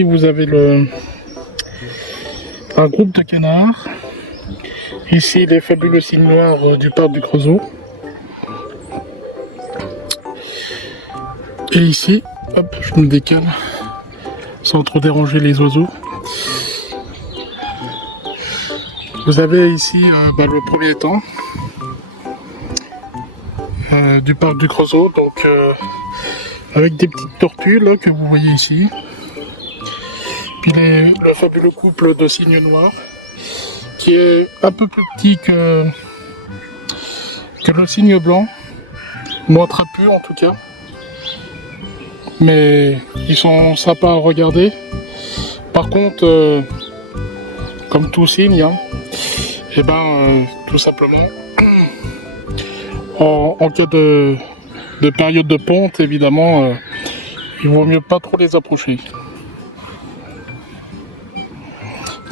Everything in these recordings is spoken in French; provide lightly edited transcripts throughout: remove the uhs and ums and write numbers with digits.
ici vous avez un groupe de canards. Ici les fabuleux cygnes noirs du parc du Creusot. Et ici, hop, je me décale sans trop déranger les oiseaux. Vous avez ici le premier étang du parc du Creusot, donc avec des petites tortues là que vous voyez ici. Puis le fabuleux couple de cygnes noirs qui est un peu plus petit que le cygne blanc, moins trapu en tout cas. Mais ils sont sympas à regarder. Par contre, comme tout cygne, hein, et tout simplement, en cas de période de ponte, évidemment, il vaut mieux pas trop les approcher.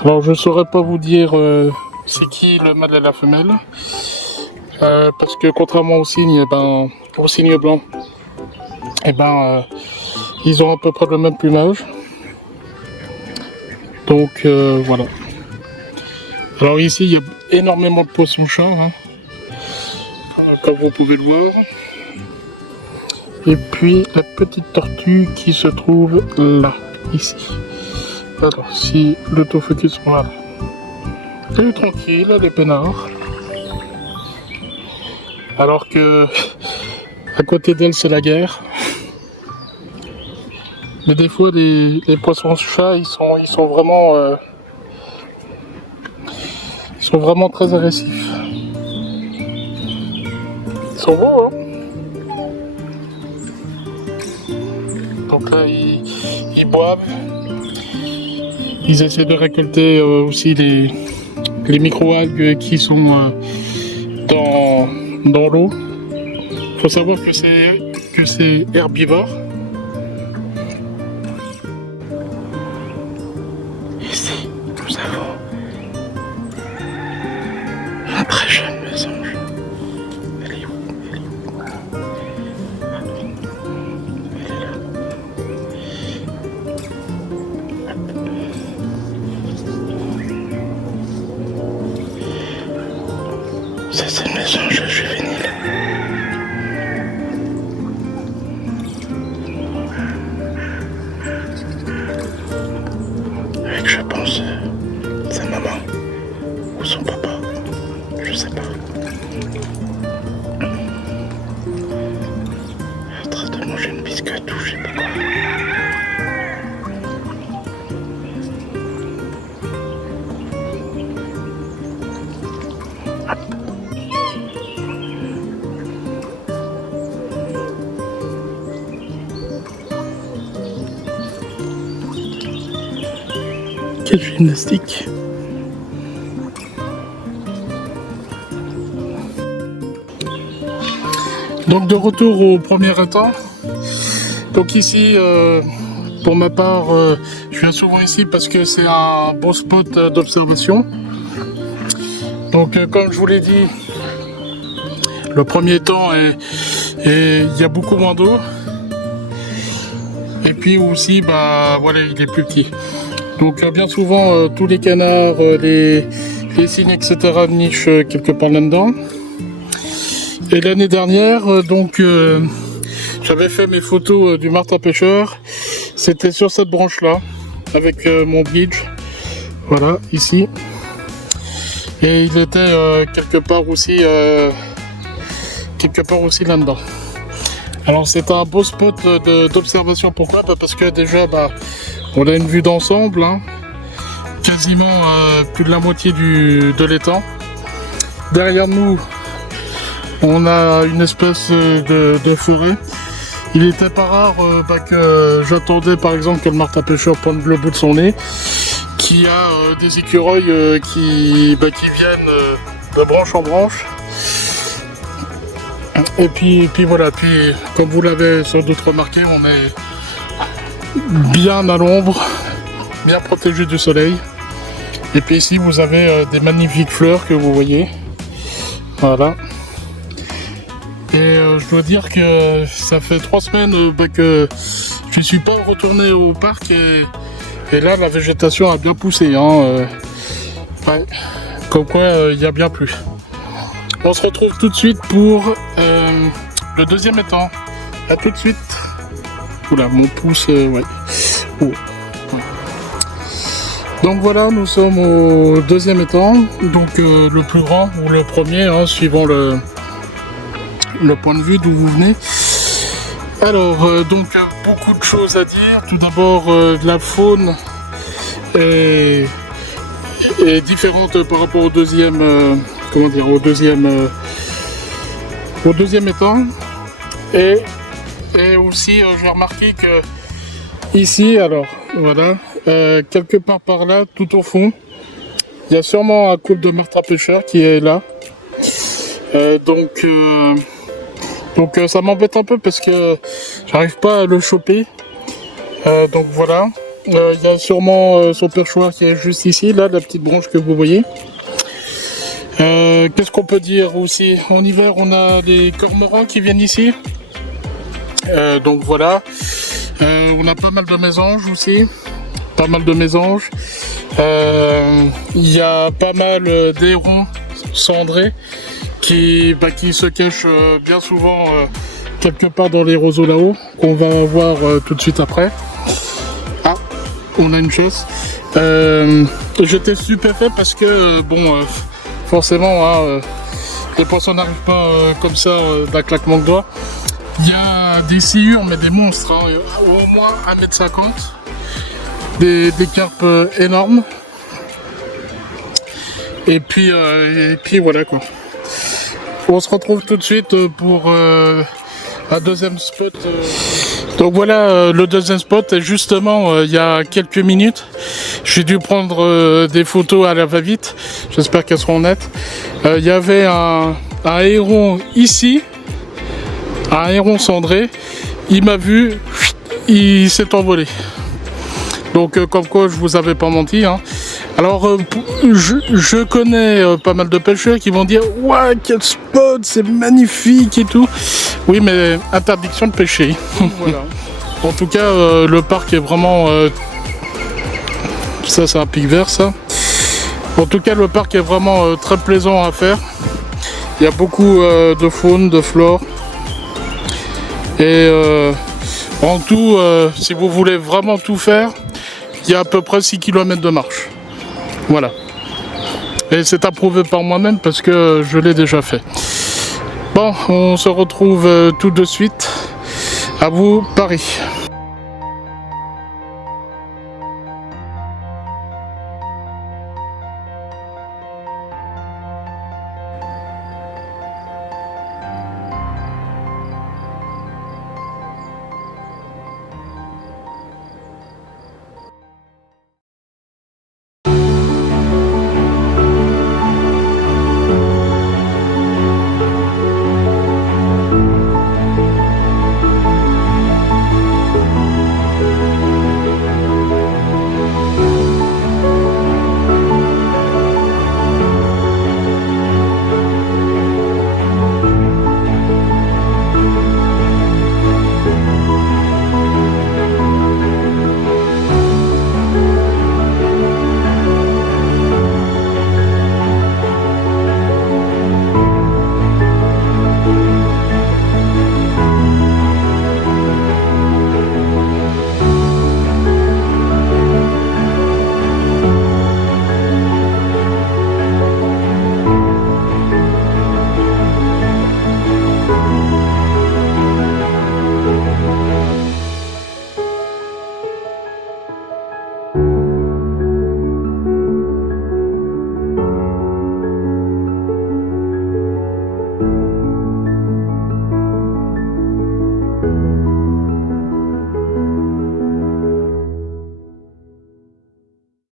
Alors je saurais pas vous dire c'est qui le mâle et la femelle, parce que contrairement au cygne, au cygne blanc, ils ont à peu près le même plumage. Donc voilà. Alors ici il y a énormément de poissons-chats, hein, comme vous pouvez le voir. Et puis la petite tortue qui se trouve là, ici. Alors si l'autofocus, voilà. Elle est tranquille, elle est peinard. Alors que à côté d'elle c'est la guerre. Mais des fois les poissons-chats ils sont vraiment très agressifs. Ils sont beaux, hein. Donc là ils boivent. Ils essaient de récolter aussi les micro-algues qui sont dans l'eau. Il faut savoir que c'est herbivore. Ici, nous avons la très jeune mésange. Elle est où? Elle est où? Elle est là. C'est une mésange juvénile. Avec, je pense, sa maman ou son papa, je sais pas. Elle est en train de manger une biscotte ou je sais pas quoi. Quelle gymnastique! Donc de retour au premier étang. Donc ici, pour ma part, je viens souvent ici parce que c'est un bon spot d'observation. Donc comme je vous l'ai dit, le premier étang il y a beaucoup moins d'eau. Et puis aussi, voilà, il est plus petit. Donc bien souvent, tous les canards, les cygnes, etc. nichent quelque part là-dedans. Et l'année dernière, j'avais fait mes photos du martin pêcheur. C'était sur cette branche-là, avec mon bridge. Voilà, ici. Et il était quelque part aussi là-dedans. Alors c'est un beau spot d'observation. Pourquoi? Parce que déjà, on a une vue d'ensemble, hein, quasiment plus de la moitié de l'étang. Derrière nous, on a une espèce de forêt. Il était pas rare que j'attendais par exemple que le martin pêcheur pointe le bout de son nez, qui a des écureuils qui viennent de branche en branche. Et puis voilà, puis comme vous l'avez sans doute remarqué, on est bien à l'ombre, bien protégé du soleil. Et puis ici vous avez des magnifiques fleurs que vous voyez. Voilà. Et je dois dire que ça fait 3 semaines que je ne suis pas retourné au parc et Et là, la végétation a bien poussé. Hein, ouais. Comme quoi, il y a bien plu. On se retrouve tout de suite pour le deuxième étang. A tout de suite. Oula, mon pouce, ouais. Oh. Donc voilà, nous sommes au deuxième étang, donc le plus grand ou le premier, hein, suivant le point de vue d'où vous venez. Alors, donc beaucoup de choses à dire. Tout d'abord, la faune est différente par rapport au deuxième, comment dire, au deuxième étang. Et aussi, j'ai remarqué que ici, alors voilà. Quelque part par là, tout au fond, il y a sûrement un couple de martin pêcheurs qui est là. Donc ça m'embête un peu parce que j'arrive pas à le choper. Donc voilà, il y a sûrement son perchoir qui est juste ici, là, la petite branche que vous voyez. Qu'est-ce qu'on peut dire aussi? En hiver, on a les cormorans qui viennent ici. Donc voilà, on a pas mal de mésanges aussi. Pas mal de mésanges. Il y a pas mal d'hérons cendrés qui se cachent bien souvent quelque part dans les roseaux là-haut, qu'on va voir tout de suite après. Ah, on a une chasse. J'étais stupéfait parce que, bon, forcément, hein, les poissons n'arrivent pas comme ça d'un claquement de doigts. Il y a des sciures, mais des monstres, hein, au moins 1,50 m. Des carpes énormes. Et puis voilà quoi. On se retrouve tout de suite pour un deuxième spot. Donc voilà le deuxième spot. Et justement, il y a quelques minutes, j'ai dû prendre des photos à la va-vite. J'espère qu'elles seront nettes. Il y avait un héron ici, un héron cendré. Il m'a vu, il s'est envolé. Donc comme quoi je vous avais pas menti, hein. Alors je connais pas mal de pêcheurs qui vont dire ouais, quel spot, c'est magnifique et tout. Oui, mais interdiction de pêcher. Voilà. En tout cas le parc est vraiment ça c'est un pic vert ça. En tout cas le parc est vraiment très plaisant à faire. Il y a beaucoup de faune, de flore. Et en tout, si vous voulez vraiment tout faire, il y a à peu près 6 km de marche. Voilà. Et c'est approuvé par moi-même parce que je l'ai déjà fait. Bon, on se retrouve tout de suite. À vous, Paris.